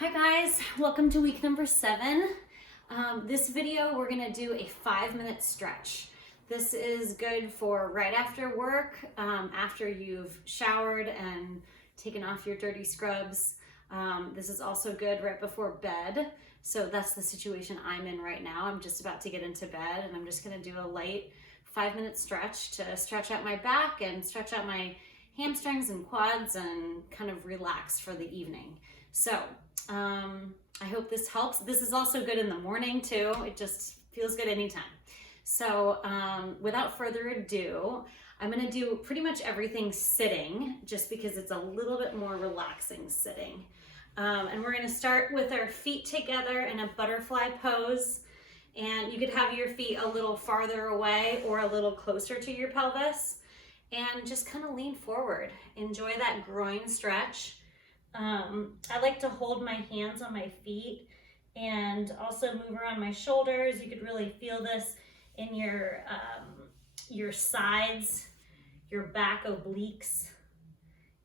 Hi guys, welcome to week number 7. This video we're gonna do a 5-minute stretch. This is good for right after work, after you've showered and taken off your dirty scrubs. This is also good right before bed. So that's the situation I'm in right now. I'm just about to get into bed and I'm just gonna do a light 5-minute stretch to stretch out my back and stretch out my hamstrings and quads and kind of relax for the evening. So I hope this helps. This is also good in the morning too. It just feels good anytime. So without further ado, I'm gonna do pretty much everything sitting just because it's a little bit more relaxing sitting. And we're gonna start with our feet together in a butterfly pose. And you could have your feet a little farther away or a little closer to your pelvis and just kind of lean forward. Enjoy that groin stretch. I like to hold my hands on my feet and also move around my shoulders. You could really feel this in your sides, your back obliques.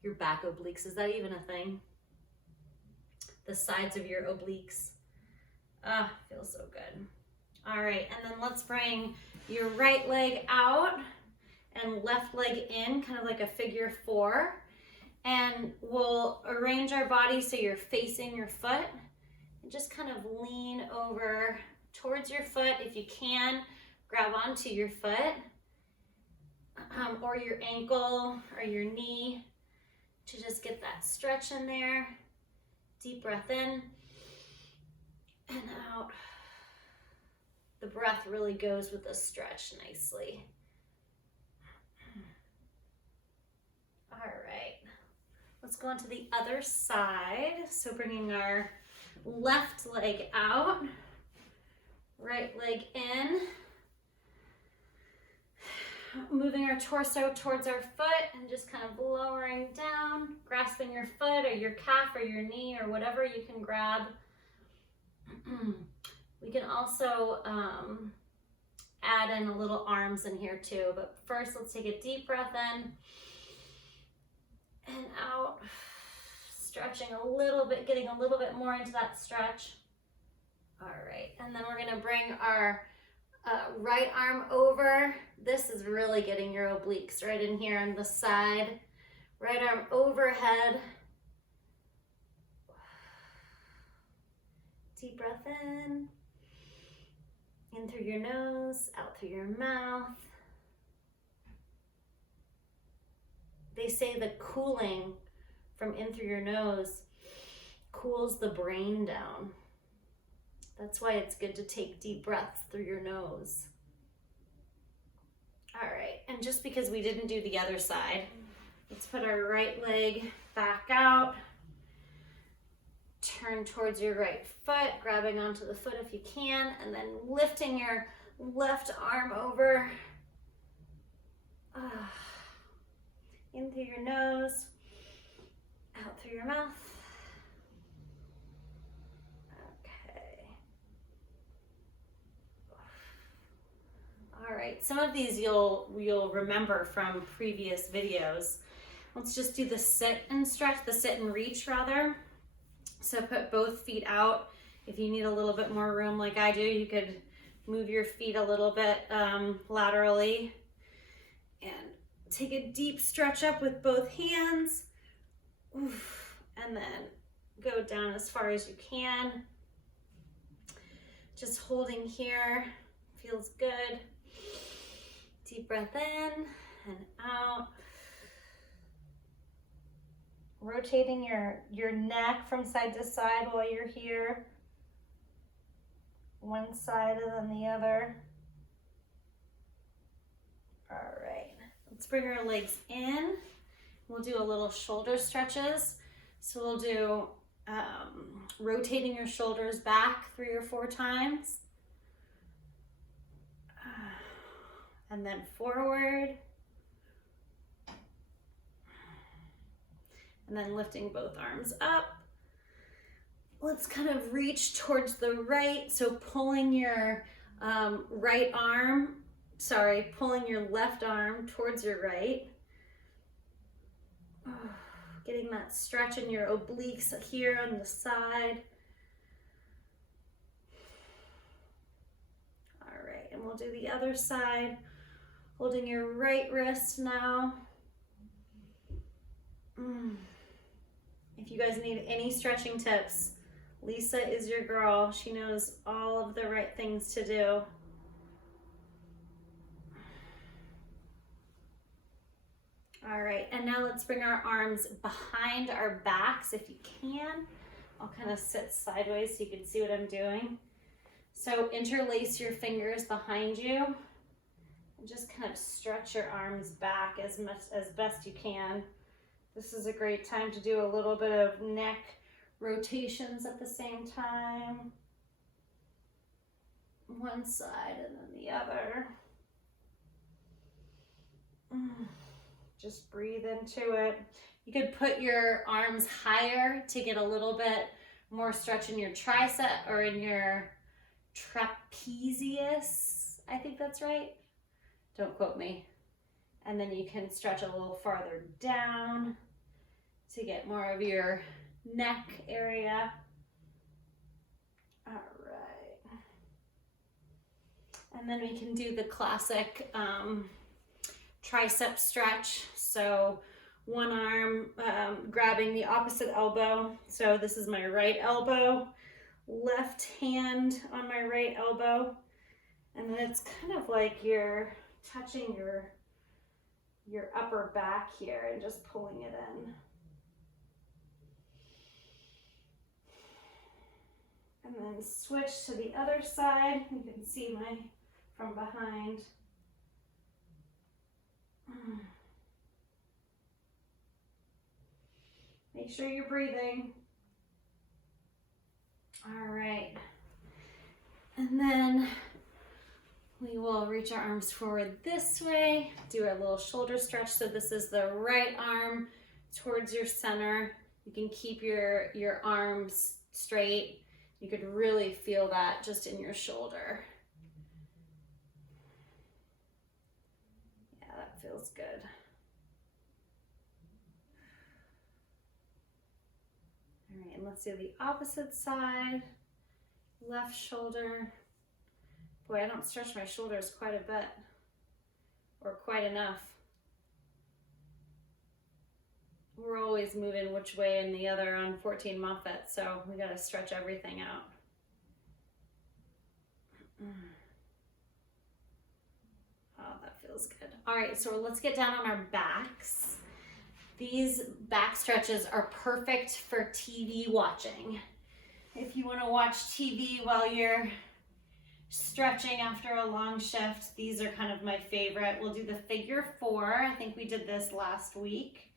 Your back obliques, is that even a thing? The sides of your obliques. Feels so good. All right, and then let's bring your right leg out and left leg in, kind of like a figure 4. And we'll arrange our body so you're facing your foot and just kind of lean over towards your foot. If you can, grab onto your foot or your ankle or your knee to just get that stretch in there. Deep breath in and out. The breath really goes with the stretch nicely. All right. Let's go on to the other side. So bringing our left leg out, right leg in, moving our torso towards our foot and just kind of lowering down, grasping your foot or your calf or your knee or whatever you can grab. We can also add in a little arms in here too, but first let's take a deep breath in and out, stretching a little bit, getting a little bit more into that stretch. All right, and then we're gonna bring our right arm over. This is really getting your obliques right in here on the side. Right arm overhead. Deep breath in through your nose, out through your mouth. They say the cooling from in through your nose cools the brain down. That's why it's good to take deep breaths through your nose. All right, and just because we didn't do the other side, let's put our right leg back out. Turn towards your right foot, grabbing onto the foot if you can, and then lifting your left arm over. In through your nose, out through your mouth. Okay. All right, some of these you'll remember from previous videos. Let's just do the sit and stretch, the sit and reach rather. So put both feet out. If you need a little bit more room like I do, you could move your feet a little bit laterally. And take a deep stretch up with both hands. Oof. And then go down as far as you can. Just holding here, feels good. Deep breath in and out. Rotating your neck from side to side while you're here. One side and then the other. All right, let's bring our legs in. We'll do a little shoulder stretches. So we'll do rotating your shoulders back 3 or 4 times. And then forward. And then lifting both arms up. Let's kind of reach towards the right. So pulling your pulling your left arm towards your right. Getting that stretch in your obliques here on the side. All right, and we'll do the other side. Holding your right wrist now. If you guys need any stretching tips, Lisa is your girl. She knows all of the right things to do. All right, and now let's bring our arms behind our backs if you can. I'll kind of sit sideways so you can see what I'm doing. So interlace your fingers behind you and just kind of stretch your arms back as best you can. This is a great time to do a little bit of neck rotations at the same time. One side and then the other. Just breathe into it. You could put your arms higher to get a little bit more stretch in your tricep or in your trapezius. I think that's right. Don't quote me. And then you can stretch a little farther down to get more of your neck area. All right. And then we can do the classic tricep stretch. So one arm grabbing the opposite elbow. So this is my right elbow, left hand on my right elbow. And then it's kind of like you're touching your upper back here and just pulling it in. And then switch to the other side. You can see my from behind. Make sure you're breathing. All right. And then we will reach our arms forward this way, do a little shoulder stretch. So this is the right arm towards your center. You can keep your arms straight. You could really feel that just in your shoulder. Yeah, that feels good. All right, and let's do the opposite side. Left shoulder. Boy, I don't stretch my shoulders quite a bit, or quite enough. We're always moving which way and the other on 14 Moffat, so we gotta stretch everything out. Oh, that feels good. All right, so let's get down on our backs. These back stretches are perfect for TV watching. If you wanna watch TV while you're stretching after a long shift, these are kind of my favorite. We'll do the figure 4. I think we did this last week.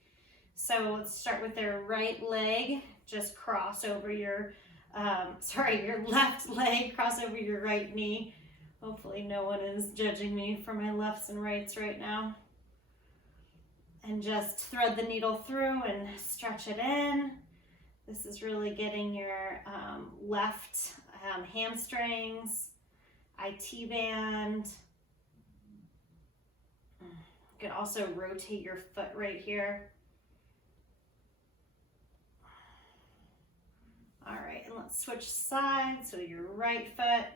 So let's start with their right leg. Just cross over your, your left leg, cross over your right knee. Hopefully no one is judging me for my lefts and rights right now. And just thread the needle through and stretch it in. This is really getting your left hamstrings, IT band. You can also rotate your foot right here. All right, and let's switch sides. So your right foot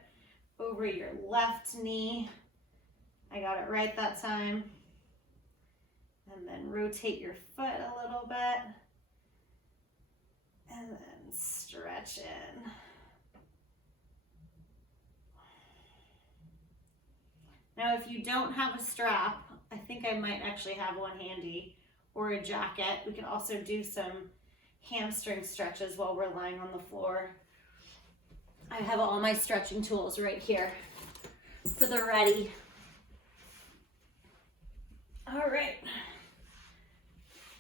over your left knee. I got it right that time. And then rotate your foot a little bit. And then stretch in. Now, if you don't have a strap, I think I might actually have one handy, or a jacket. We can also do some hamstring stretches while we're lying on the floor. I have all my stretching tools right here for the ready. All right.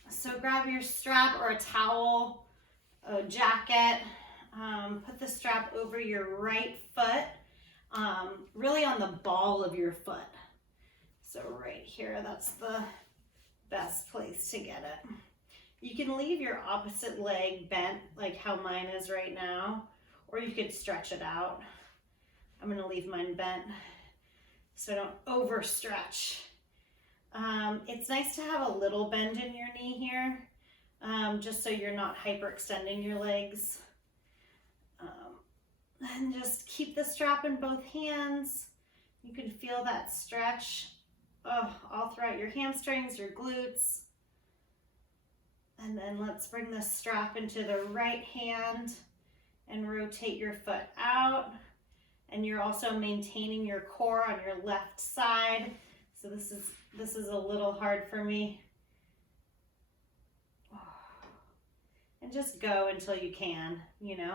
So grab your strap or a towel, a jacket. Put the strap over your right foot, really on the ball of your foot. So right here, that's the best place to get it. You can leave your opposite leg bent like how mine is right now, or you could stretch it out. I'm gonna leave mine bent so I don't overstretch. It's nice to have a little bend in your knee here. just so you're not hyperextending your legs. And just keep the strap in both hands. You can feel that stretch all throughout your hamstrings, your glutes. And then let's bring the strap into the right hand and rotate your foot out. And you're also maintaining your core on your left side. So this is a little hard for me. And just go until you can, you know.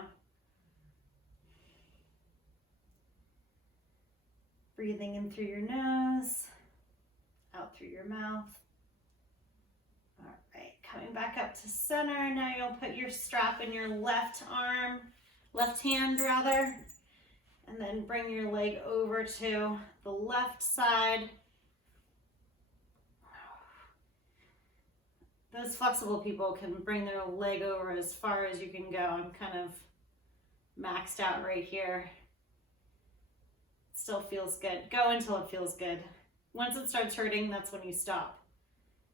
Breathing in through your nose, out through your mouth. All right, coming back up to center. Now you'll put your strap in your left arm, left hand rather, and then bring your leg over to the left side. Those flexible people can bring their leg over as far as you can go. I'm kind of maxed out right here. Still feels good. Go until it feels good. Once it starts hurting, that's when you stop.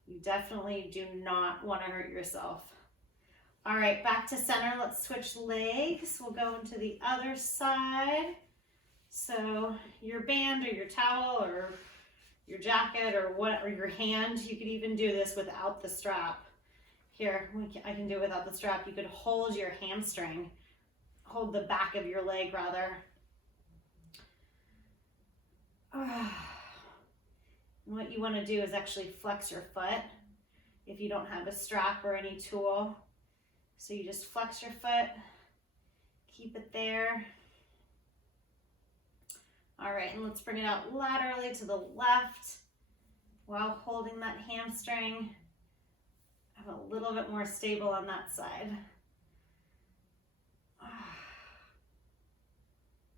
You definitely do not want to hurt yourself. All right, back to center. Let's switch legs. We'll go into the other side. So your band or your towel or your jacket or what, or your hand, you could even do this without the strap. Here, I can do it without the strap. You could hold your hamstring, hold the back of your leg rather. And what you want to do is actually flex your foot if you don't have a strap or any tool. So you just flex your foot, keep it there. All right, and let's bring it out laterally to the left while holding that hamstring. I'm a little bit more stable on that side.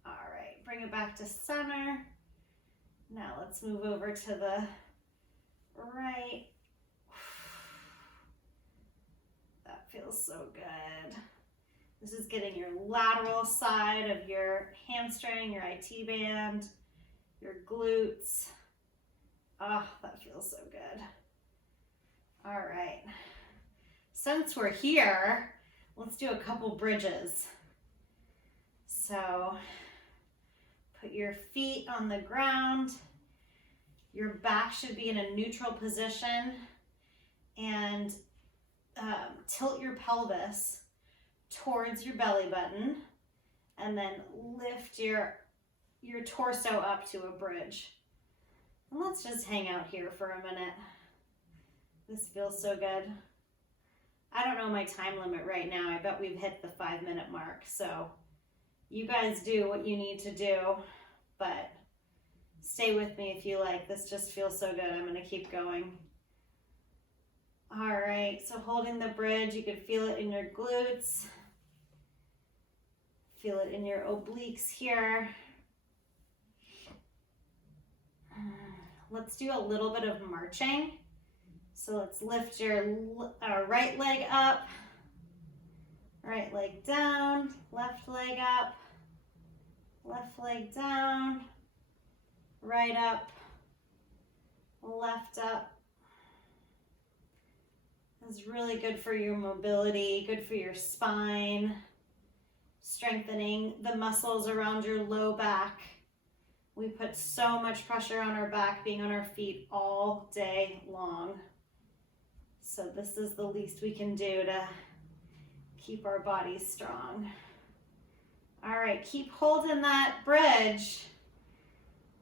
All right, bring it back to center. Now let's move over to the right. That feels so good. This is getting your lateral side of your hamstring, your IT band, your glutes. Oh, that feels so good. All right. Since we're here, let's do a couple bridges. So put your feet on the ground. Your back should be in a neutral position, and tilt your pelvis towards your belly button, and then lift your torso up to a bridge. And let's just hang out here for a minute. This feels so good. I don't know my time limit right now. I bet we've hit the 5-minute mark. So you guys do what you need to do, but stay with me if you like. This just feels so good. I'm going to keep going. All right, so holding the bridge, you could feel it in your glutes. Feel it in your obliques here. Let's do a little bit of marching. So let's lift your right leg up, right leg down, left leg up, left leg down, right up, left up. It's really good for your mobility, good for your spine, strengthening the muscles around your low back. We put so much pressure on our back being on our feet all day long. So this is the least we can do to keep our bodies strong. All right, keep holding that bridge.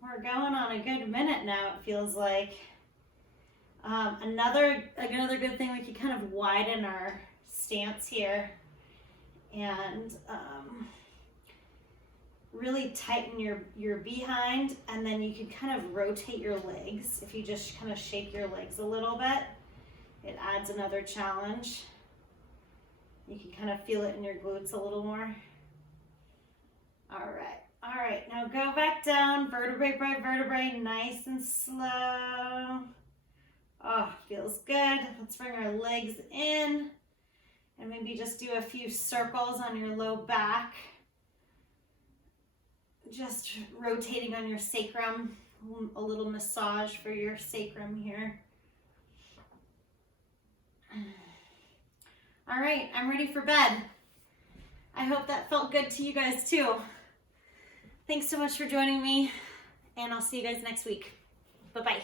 We're going on a good minute now, it feels like. Another good thing, we could kind of widen our stance here and really tighten your behind, and then you could kind of rotate your legs. If you just kind of shake your legs a little bit, it adds another challenge. You can kind of feel it in your glutes a little more. All right, now go back down, vertebrae by vertebrae, nice and slow. Oh, feels good. Let's bring our legs in and maybe just do a few circles on your low back. Just rotating on your sacrum, a little massage for your sacrum here. All right, I'm ready for bed. I hope that felt good to you guys too. Thanks so much for joining me, and I'll see you guys next week. Bye-bye.